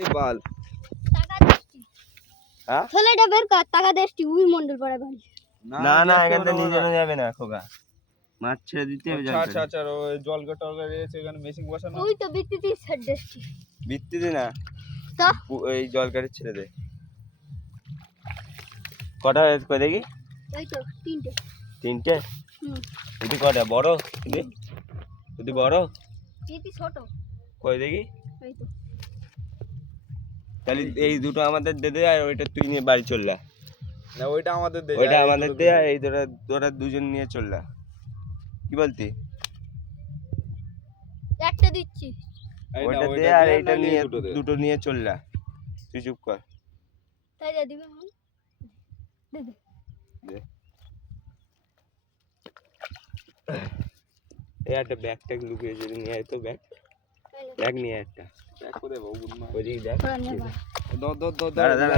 এই বাল টাকা দেশটি হ্যাঁ ছেলেটা বের কর টাকা দেশটি উই মন্ডল পড়ে বাড়ি না না এখান থেকে নিয়ে যাওয়া যাবে না খোকা মাছ ছেড়ে দিতে হবে ছাড় ছাড় ওই জল টলকা রয়েছে এখানে মেশিন বসানো ওই তো বিদ্যুৎ সেট দেশটি বৃত্তি দে না তো এই জল কাটে ছেড়ে দে কটা হয়েছে কই দেখি ওই তো তিনটে তিনটে হুম এটি কটা বড় এটি বড় এটি ছোট কই দেখি ওই তো তাহলে এই দুটো আমাদের দে দে আর ওইটা তুই নিয়ে বাড়ি চললা না ওইটা আমাদের দে ওইটা আমাদের দে আর এই তোরা দুজন নিয়ে চললা কি বলতি একটা দিচ্ছি ওইটা দে আর এইটা নিয়ে দুটো নিয়ে চললা তুই চুপ কর তাই যা দিবে এখন দে দে দে এই একটা ব্যাগ ট্যাগ লুকিয়েছে নিয়ে আয় তো ব্যাগ নিয়ে আয় একটা ব্যাক করে দেবো ওইদিকে দেখ ওরা নেবা দাও দাঁড়া দাঁড়া